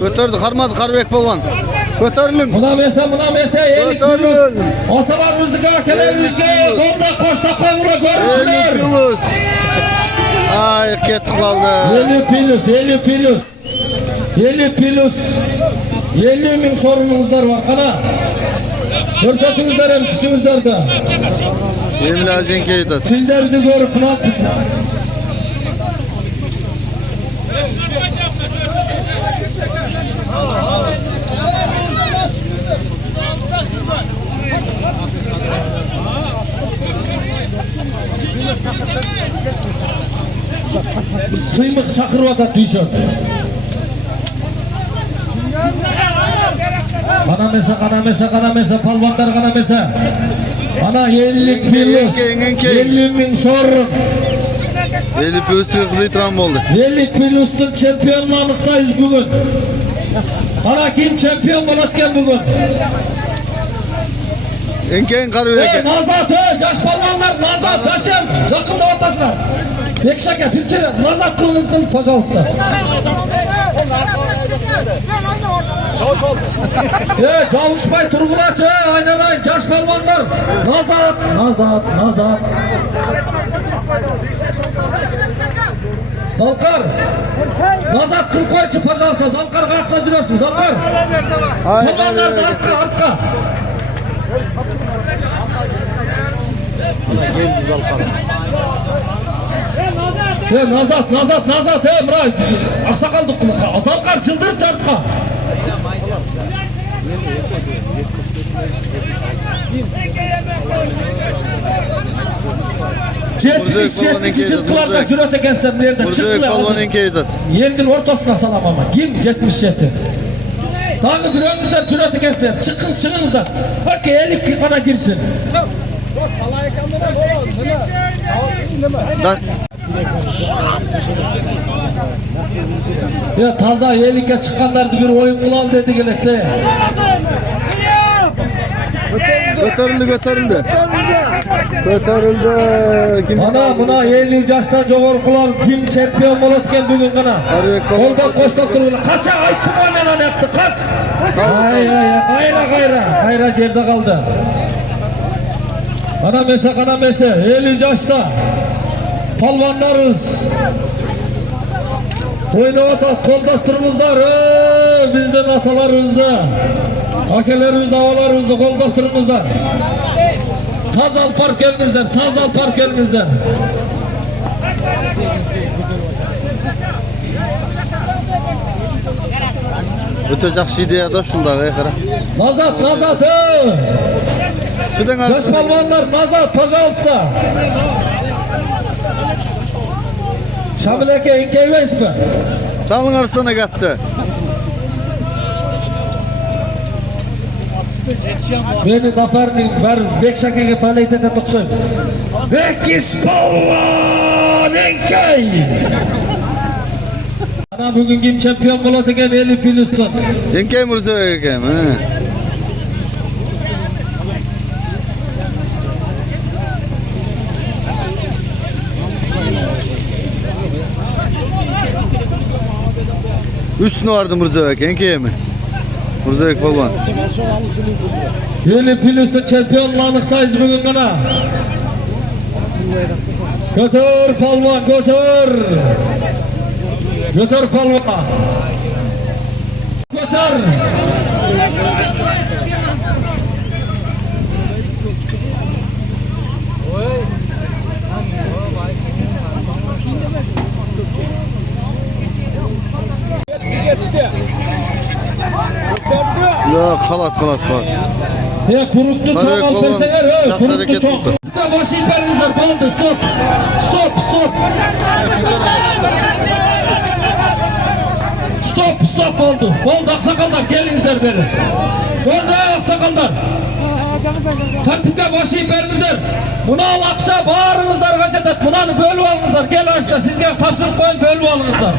Götürdü, karmadı Karbek Polvan. Götürülün. Buna mese, elik yunus. Ortalar rızık akeler rüzgâr. Kolda koşta kovura görüntüler. Elik yunus. Ay, kettik kaldı. Yeli pilus. 50 bin sorunumuzlar var kana. Fırsatınızlar hem küçüğümüzler de. Yemin lazım ki Sizler de görüp lan. Sıymık Çakırvada tişört. Kana mese, palvanlar kana mese. Ana 50 pilus, 50 bin sorun. 50 pilus'un kızı itiram oldu. 50 pilus'un şampiyonlarlıktayız bugün. Ana kim şampiyon olatken bugün? Enken Karbek. Nazat, yaş palvanlar, Nazat, saçın, yakında ortasına. Bekşaka, pirsene, Nazat kılınızın pacalısı. Çavuşbay Turgulaç, aynen ay, yaş palvanlar. Nazat. Zalkar. Nazat kılkoyçu pacalısı, Zalkar kartla jürüyorsun, Zalkar. Palvanlar da artka. Nazat, Murat. Aksakaldık bunu. Zalkar çıldır çarpka. Jetmiş çıktılarda cüret ekensen nereden çıktılar? Yerin ortasına salam ama. Kim 77? Daha bir önünüzden cüret ekensen çıkınızdan. Belki 50 kana girsin. Ya taza yelik'e çıkanlardı bir oyun kullan dedi gelekte. Götürüldü. Buna 50 yaştan jogor kulan kim çempiyon bolatken bugün kana. Kolda koşta turula. Kaça ayttım hemen yaptı kaç. Hayra yerde kaldı. Kana mese 50 yaşta. Palvanlarız. Oynavat kolda turumuzlar. Bizden atalarımızda. Akelerimizde, havalarımızda, kolda turumuzda. Tazal park elimizden. Ötecek şey diye de şunda kara. Nazat. Yaş palvanlar Nazat, пожалуйста. Şamil eke inkeyveyiz mi? Samın arasına kattı. Beni naparni var Bekşaka'ya paleytene toksoy. Bekis palvan inkey. Ana bugün kim şampiyon bolat eken 50 pilus'tan. Enkey mırsı eken. Üstüne vardı Mırzavek, enkeye mi? Mırzavek Polvan. 50 pilus'ta şampiyonlarlıktayız bugün kana. Götür palvan, götür palvan. Götür. Ya kalat. Ya kuruttu çok al perseler kuruttu çok. Başı iperinizler baldı stop oldu. Oldu aksakallar gelinizler beri. Oldu aksakallar. Taktikte başı iperinizler. Buna al akşam bağırınızlar kaçadat. Bunanı bölü alınızlar. Gel aşağı sizge tafsir koyun bölü alınızlar.